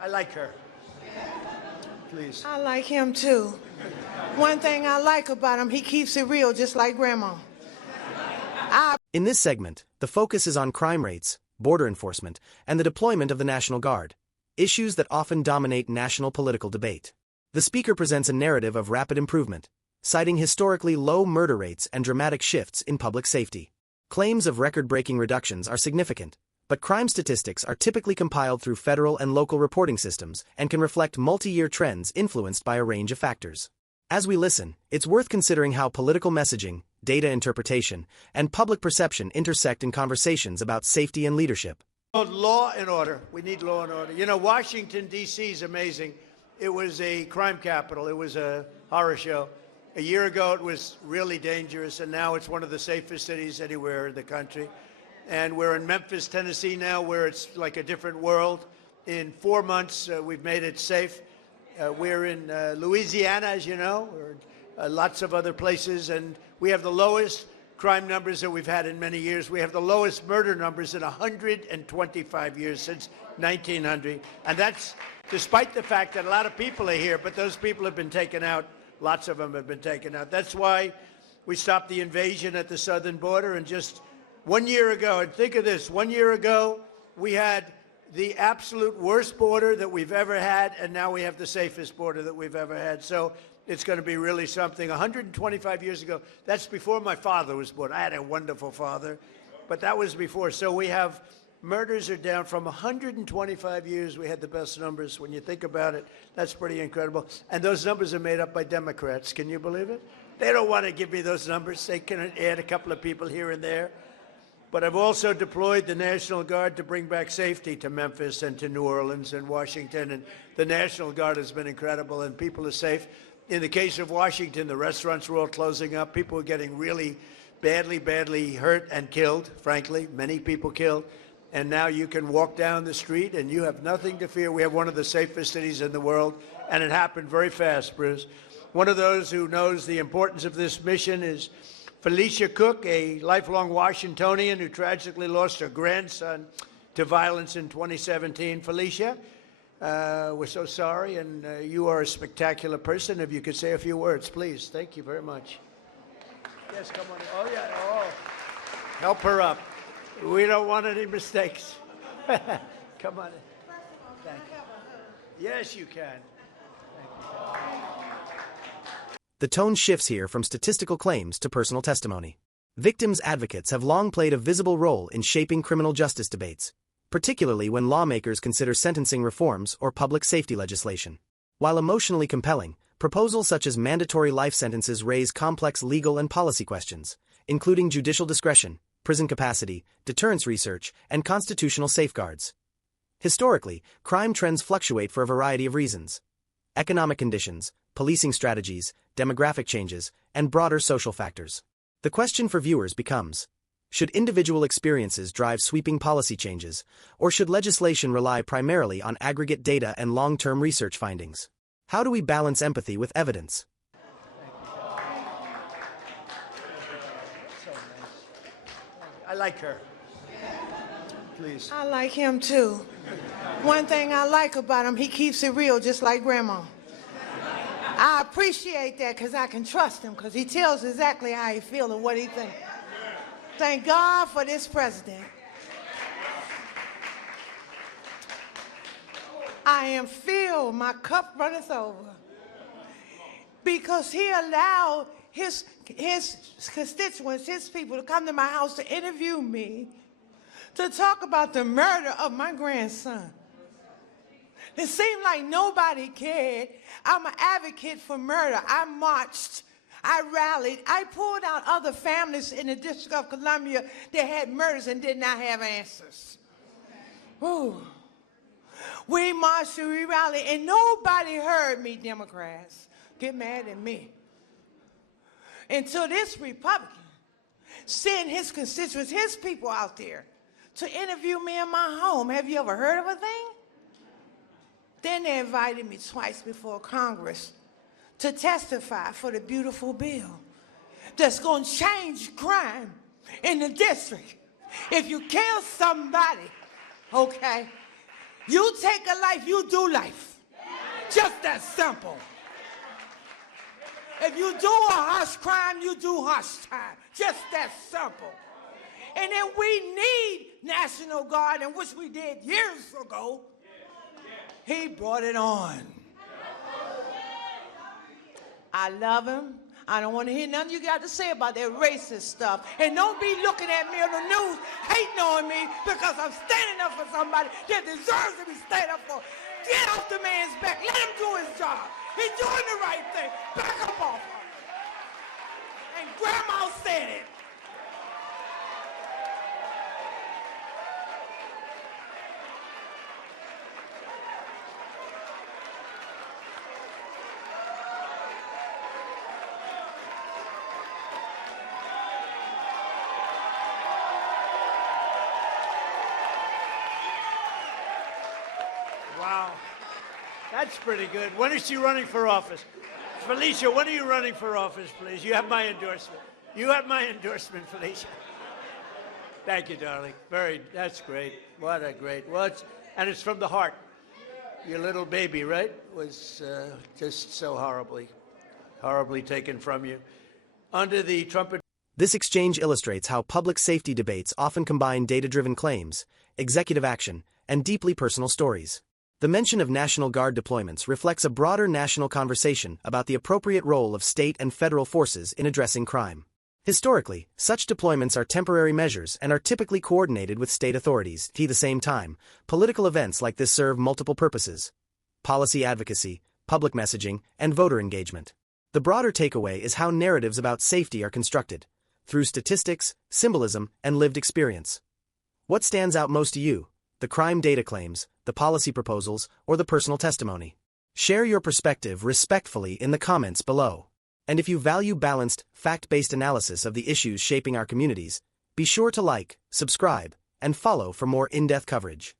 I like her. Please. I like him too. One thing I like about him, he keeps it real just like Grandma. In this segment, the focus is on crime rates, border enforcement, and the deployment of the National Guard, issues that often dominate national political debate. The speaker presents a narrative of rapid improvement, citing historically low murder rates and dramatic shifts in public safety. Claims of record-breaking reductions are significant, but crime statistics are typically compiled through federal and local reporting systems and can reflect multi-year trends influenced by a range of factors. As we listen, it's worth considering how political messaging, data interpretation, and public perception intersect in conversations about safety and leadership. Law and order. We need law and order. You know, Washington, D.C. is amazing. It was a crime capital. It was a horror show. A year ago, it was really dangerous, and now it's one of the safest cities anywhere in the country. And we're in Memphis, Tennessee now, where it's like a different world. In 4 months, we've made it safe. We're in Louisiana, as you know, or lots of other places, and we have the lowest crime numbers that we've had in many years. We have the lowest murder numbers in 125 years, since 1900. And that's despite the fact that a lot of people are here, but those people have been taken out. Lots of them have been taken out. That's why we stopped the invasion at the southern border. And just 1 year ago, and think of this, 1 year ago, we had the absolute worst border that we've ever had, and now we have the safest border that we've ever had. So it's going to be really something. 125 years ago, that's before my father was born. I had a wonderful father, but that was before. So we have, murders are down from 125 years. We had the best numbers. When you think about it, that's pretty incredible. And those numbers are made up by Democrats. Can you believe it? They don't want to give me those numbers. They can add a couple of people here and there. But I've also deployed the National Guard to bring back safety to Memphis and to New Orleans and Washington. And the National Guard has been incredible, and people are safe. In the case of Washington, the restaurants were all closing up. People were getting really badly hurt and killed, frankly, many people killed. And now you can walk down the street and you have nothing to fear. We have one of the safest cities in the world, and it happened very fast, Bruce. One of those who knows the importance of this mission is Felicia Cook, a lifelong Washingtonian who tragically lost her grandson to violence in 2017. Felicia, we're so sorry, and you are a spectacular person. If you could say a few words, please. Thank you very much. Yes, come on. Oh, yeah. Oh, help her up. We don't want any mistakes. Come on. Thank you. Yes, you can. Thank you. The tone shifts here from statistical claims to personal testimony. Victims' advocates have long played a visible role in shaping criminal justice debates, particularly when lawmakers consider sentencing reforms or public safety legislation. While emotionally compelling, proposals such as mandatory life sentences raise complex legal and policy questions, including judicial discretion, prison capacity, deterrence research, and constitutional safeguards. Historically, crime trends fluctuate for a variety of reasons: economic conditions, policing strategies, demographic changes, and broader social factors. The question for viewers becomes, should individual experiences drive sweeping policy changes, or should legislation rely primarily on aggregate data and long-term research findings? How do we balance empathy with evidence? I like her. Please. I like him too. One thing I like about him, he keeps it real just like Grandma. I appreciate that because I can trust him, because he tells exactly how he feels and what he thinks. Thank God for this president. I am filled, my cup runneth over, because he allowed his constituents, his people, to come to my house to interview me, to talk about the murder of my grandson. It seemed like nobody cared. I'm an advocate for murder. I marched. I rallied. I pulled out other families in the District of Columbia that had murders and did not have answers. Ooh. We marched and we rallied, and nobody heard me, Democrats. Get mad at me. Until this Republican sent his constituents, his people out there to interview me in my home. Have you ever heard of a thing? Then they invited me twice before Congress to testify for the beautiful bill that's going to change crime in the district. If you kill somebody, okay, You take a life, you do life. Just that simple. If you do a harsh crime, you do harsh time. Just that simple. And then we need National Guard, and which we did years ago. He brought it on. I love him. I don't want to hear nothing you got to say about that racist stuff. And don't be looking at me on the news hating on me because I'm standing up for somebody that deserves to be standing up for. Get off the man's back. Let him do his job. He's doing the right thing. Back up off him. And Grandma said it. Wow. That's pretty good. When is she running for office? Felicia, when are you running for office, please? You have my endorsement. You have my endorsement, Felicia. Thank you, darling. That's great. What a great, and it's from the heart. Your little baby, right, was just so horribly taken from you. Under the Trump. This exchange illustrates how public safety debates often combine data-driven claims, executive action, and deeply personal stories. The mention of National Guard deployments reflects a broader national conversation about the appropriate role of state and federal forces in addressing crime. Historically, such deployments are temporary measures and are typically coordinated with state authorities. At the same time, political events like this serve multiple purposes: policy advocacy, public messaging, and voter engagement. The broader takeaway is how narratives about safety are constructed, through statistics, symbolism, and lived experience. What stands out most to you? The crime data claims, the policy proposals, or the personal testimony? Share your perspective respectfully in the comments below. And if you value balanced, fact-based analysis of the issues shaping our communities, be sure to like, subscribe, and follow for more in-depth coverage.